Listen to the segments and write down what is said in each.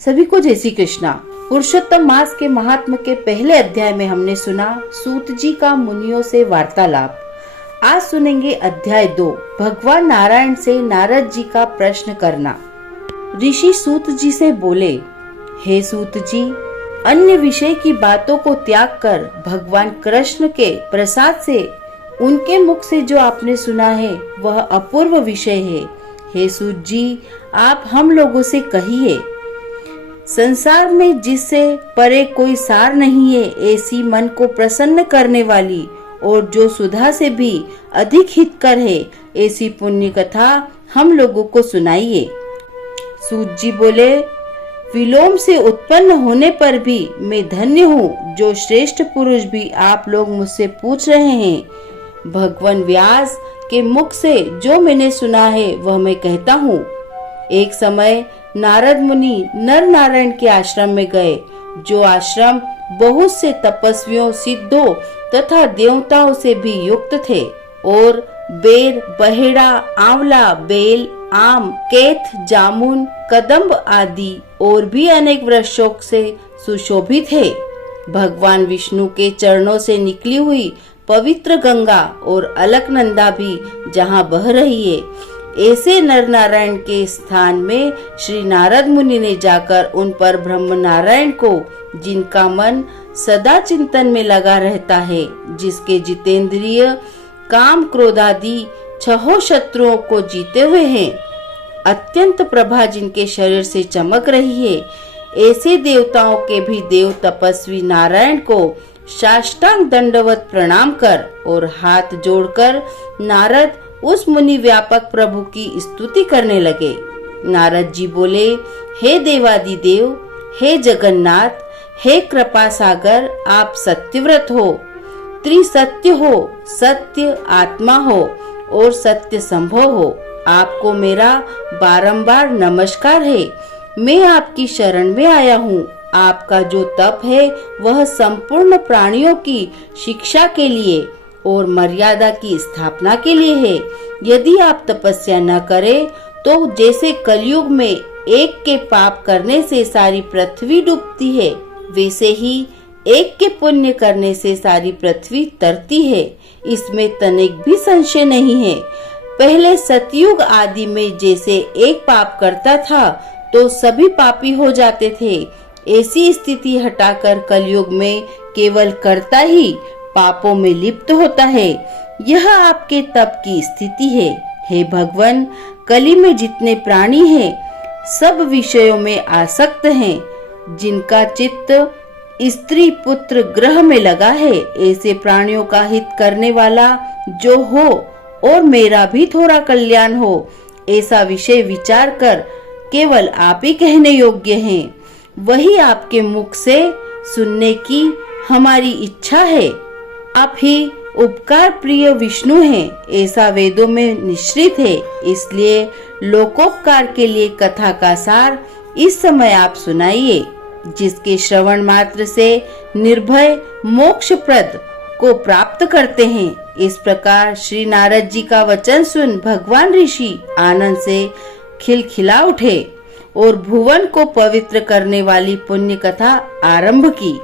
सभी को जय श्री कृष्णा। पुरुषोत्तम मास के महात्म के पहले अध्याय में हमने सुना सूत जी का मुनियों से वार्तालाप। आज सुनेंगे अध्याय 2, भगवान नारायण से नारद जी का प्रश्न करना। ऋषि सूत जी से बोले, हे सूत जी, अन्य विषय की बातों को त्याग कर भगवान कृष्ण के प्रसाद से उनके मुख से जो आपने सुना है वह अपूर्व विषय है। हे सूत जी, आप हम लोगों से कहिए, संसार में जिससे परे कोई सार नहीं है, ऐसी मन को प्रसन्न करने वाली और जो सुधा से भी अधिक हितकर है, ऐसी पुण्य कथा हम लोगों को सुनाइए। सूत जी बोले, विलोम से उत्पन्न होने पर भी मैं धन्य हूँ, जो श्रेष्ठ पुरुष भी आप लोग मुझसे पूछ रहे हैं। भगवान व्यास के मुख से जो मैंने सुना है वह मैं कहता हूँ। एक समय नारद मुनि नर नारायण के आश्रम में गए, जो आश्रम बहुत से तपस्वियों, सिद्धों तथा देवताओं से भी युक्त थे और बेर, बहेड़ा, आंवला, बेल, आम, केथ, जामुन, कदम्ब आदि और भी अनेक वृक्षों से सुशोभित है। भगवान विष्णु के चरणों से निकली हुई पवित्र गंगा और अलकनंदा भी जहाँ बह रही है, ऐसे नर नारायण के स्थान में श्री नारद मुनि ने जाकर उन पर ब्रह्म नारायण को, जिनका मन सदा चिंतन में लगा रहता है, जिसके जितेंद्रिय काम क्रोध आदि छहों शत्रुओं को जीते हुए हैं, अत्यंत प्रभा जिनके शरीर से चमक रही है, ऐसे देवताओं के भी देव तपस्वी नारायण को साष्टांग दंडवत प्रणाम कर और हाथ जोड़कर नारद उस मुनि व्यापक प्रभु की स्तुति करने लगे। नारद जी बोले, हे देवादिदेव, हे जगन्नाथ, हे कृपा सागर, आप सत्यव्रत हो, त्रिसत्य हो, सत्य आत्मा हो और सत्य संभव हो। आपको मेरा बारंबार नमस्कार है। मैं आपकी शरण में आया हूँ। आपका जो तप है वह संपूर्ण प्राणियों की शिक्षा के लिए और मर्यादा की स्थापना के लिए है। यदि आप तपस्या न करें तो जैसे कलयुग में एक के पाप करने से सारी पृथ्वी डूबती है, वैसे ही एक के पुण्य करने से सारी पृथ्वी तरती है। इसमें तनिक भी संशय नहीं है। पहले सतयुग आदि में जैसे एक पाप करता था तो सभी पापी हो जाते थे, ऐसी स्थिति हटाकर कलयुग में केवल कर्ता ही पापों में लिप्त होता है। यह आपके तप की स्थिति है। हे भगवान, कली में जितने प्राणी हैं, सब विषयों में आसक्त हैं। जिनका चित्त स्त्री पुत्र ग्रह में लगा है, ऐसे प्राणियों का हित करने वाला जो हो और मेरा भी थोड़ा कल्याण हो, ऐसा विषय विचार कर केवल आप ही कहने योग्य हैं। वही आपके मुख से सुनने की हमारी इच्छा है। आप ही उपकार प्रिय विष्णु हैं, ऐसा वेदों में निश्चित है। इसलिए लोकोपकार के लिए कथा का सार इस समय आप सुनाइए, जिसके श्रवण मात्र से निर्भय मोक्षप्रद को प्राप्त करते हैं। इस प्रकार श्री नारद जी का वचन सुन भगवान ऋषि आनंद से खिलखिला उठे और भुवन को पवित्र करने वाली पुण्य कथा आरंभ की।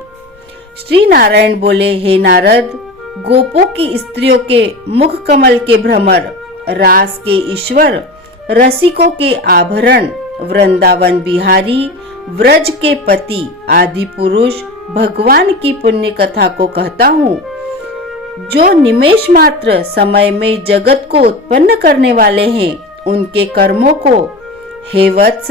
श्री नारायण बोले, हे नारद, गोपों की स्त्रियों के मुख कमल के भ्रमर, रास के ईश्वर, रसिकों के आभरण, वृंदावन बिहारी, व्रज के पति आदि पुरुष भगवान की पुण्य कथा को कहता हूँ, जो निमेष मात्र समय में जगत को उत्पन्न करने वाले हैं। उनके कर्मों को, हे वत्स,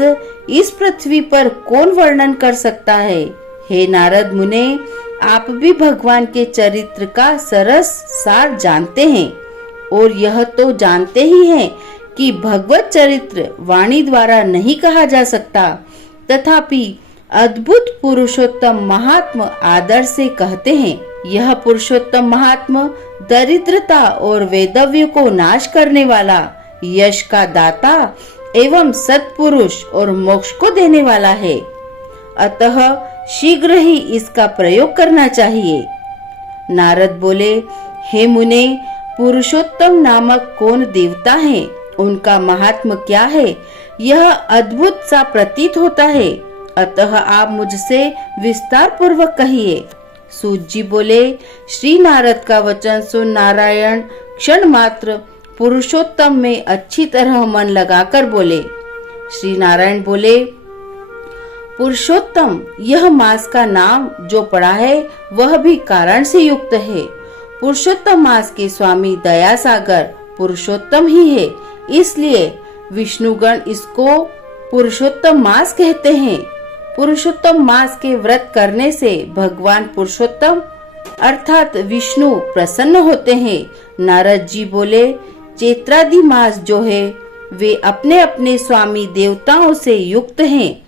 इस पृथ्वी पर कौन वर्णन कर सकता है। हे नारद मुने, आप भी भगवान के चरित्र का सरस सार जानते हैं और यह तो जानते ही हैं कि भगवत चरित्र वाणी द्वारा नहीं कहा जा सकता, तथापि अद्भुत पुरुषोत्तम महात्मा आदर से कहते हैं। यह पुरुषोत्तम महात्मा दरिद्रता और वैधव्य को नाश करने वाला, यश का दाता एवं सत्पुरुष और मोक्ष को देने वाला है। अतः शीघ्र ही इसका प्रयोग करना चाहिए। नारद बोले, हे मुने, पुरुषोत्तम नामक कौन देवता है, उनका महात्म क्या है, यह अद्भुत सा प्रतीत होता है। अतः आप मुझसे विस्तार पूर्वक कहिए। सूत जी बोले, श्री नारद का वचन सुन नारायण क्षण मात्र पुरुषोत्तम में अच्छी तरह मन लगाकर बोले। श्री नारायण बोले, पुरुषोत्तम, यह मास का नाम जो पड़ा है वह भी कारण से युक्त है। पुरुषोत्तम मास के स्वामी दया सागर पुरुषोत्तम ही है, इसलिए विष्णुगण इसको पुरुषोत्तम मास कहते हैं। पुरुषोत्तम मास के व्रत करने से भगवान पुरुषोत्तम अर्थात विष्णु प्रसन्न होते हैं। नारद जी बोले, चैत्रादि मास जो है वे अपने अपने स्वामी देवताओं से युक्त हैं,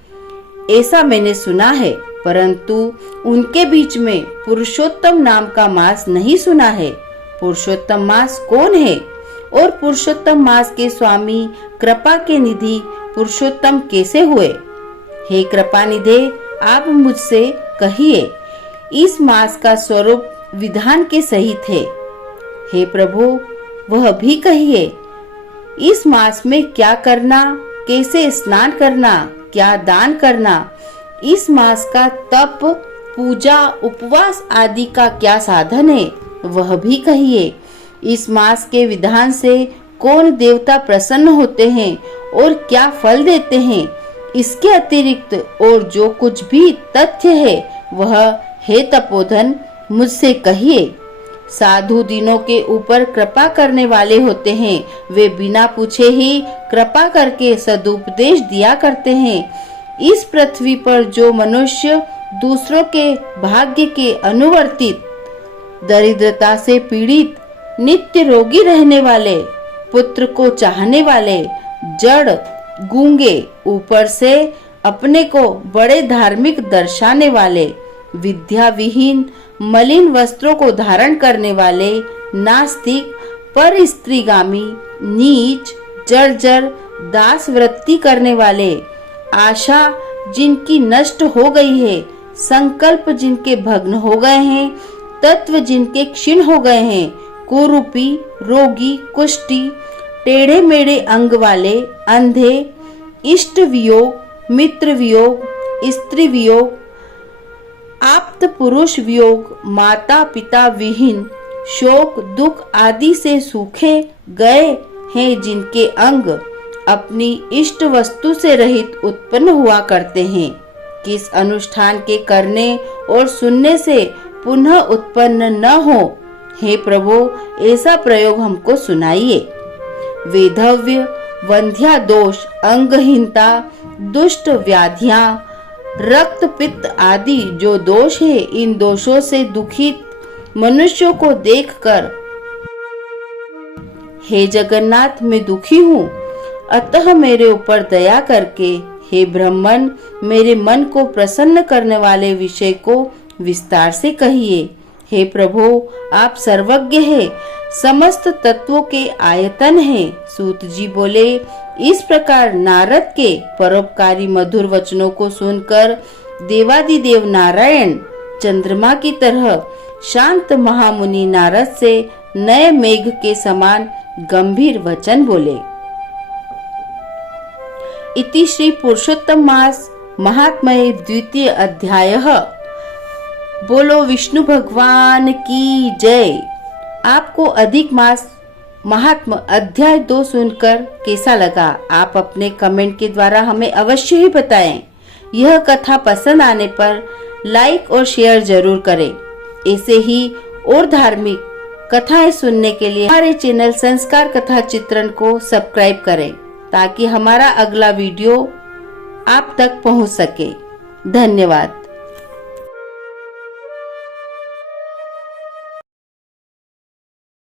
ऐसा मैंने सुना है, परंतु उनके बीच में पुरुषोत्तम नाम का मास नहीं सुना है। पुरुषोत्तम मास कौन है और पुरुषोत्तम मास के स्वामी कृपा के निधि पुरुषोत्तम कैसे हुए? हे कृपा निधे, आप मुझसे कहिए, इस मास का स्वरूप विधान के सहित है। हे प्रभु, वह भी कहिए, इस मास में क्या करना, कैसे स्नान करना, क्या दान करना, इस मास का तप, पूजा, उपवास आदि का क्या साधन है, वह भी कहिए। इस मास के विधान से कौन देवता प्रसन्न होते हैं और क्या फल देते हैं, इसके अतिरिक्त और जो कुछ भी तथ्य है वह हे तपोधन मुझसे कहिए। साधु दिनों के ऊपर कृपा करने वाले होते हैं, वे बिना पूछे ही कृपा करके सदुपदेश दिया करते हैं। इस पृथ्वी पर जो मनुष्य दूसरों के भाग्य के अनुवर्तित, दरिद्रता से पीड़ित, नित्य रोगी रहने वाले, पुत्र को चाहने वाले, जड़, गूंगे, ऊपर से अपने को बड़े धार्मिक दर्शाने वाले, विद्या विहीन, मलिन वस्त्रों को धारण करने वाले, नास्तिक, पर स्त्रीगामी, नीच, जर्जर, दास वृत्ति करने वाले, आशा जिनकी नष्ट हो गई है, संकल्प जिनके भग्न हो गए हैं, तत्व जिनके क्षीण हो गए हैं, कुरूपी, रोगी, कुष्ठी, टेढ़े मेढ़े अंग वाले, अंधे, इष्ट वियोग, मित्र वियोग, स्त्री वियोग, आप्त पुरुष वियोग, माता पिता विहीन, शोक दुख आदि से सूखे गए हैं, जिनके अंग अपनी इष्ट वस्तु से रहित उत्पन्न हुआ करते हैं, किस अनुष्ठान के करने और सुनने से पुनः उत्पन्न न हो, हे प्रभु ऐसा प्रयोग हमको सुनाइए। वेधव्य, वंध्या दोष, अंगहीनता, दुष्ट व्याधियां, रक्त पित्त आदि जो दोष है, इन दोषों से दुखित मनुष्यों को देखकर हे जगन्नाथ मैं दुखी हूँ, अतः मेरे ऊपर दया करके हे ब्राह्मण मेरे मन को प्रसन्न करने वाले विषय को विस्तार से कहिए। हे प्रभु आप सर्वज्ञ है, समस्त तत्वों के आयतन है। सूत जी बोले, इस प्रकार नारद के परोपकारी मधुर वचनों को सुनकर देवादिदेव नारायण चंद्रमा की तरह शांत महामुनि नारद से नए मेघ के समान गंभीर वचन बोले। इति श्री पुरुषोत्तम मास महात्म्ये द्वितीय अध्यायः। बोलो विष्णु भगवान की जय। आपको अधिक मास महात्म अध्याय 2 सुनकर कैसा लगा, आप अपने कमेंट के द्वारा हमें अवश्य ही बताएं। यह कथा पसंद आने पर लाइक और शेयर जरूर करें। ऐसे ही और धार्मिक कथाएं सुनने के लिए हमारे चैनल संस्कार कथा चित्रण को सब्सक्राइब करें, ताकि हमारा अगला वीडियो आप तक पहुंच सके। धन्यवाद।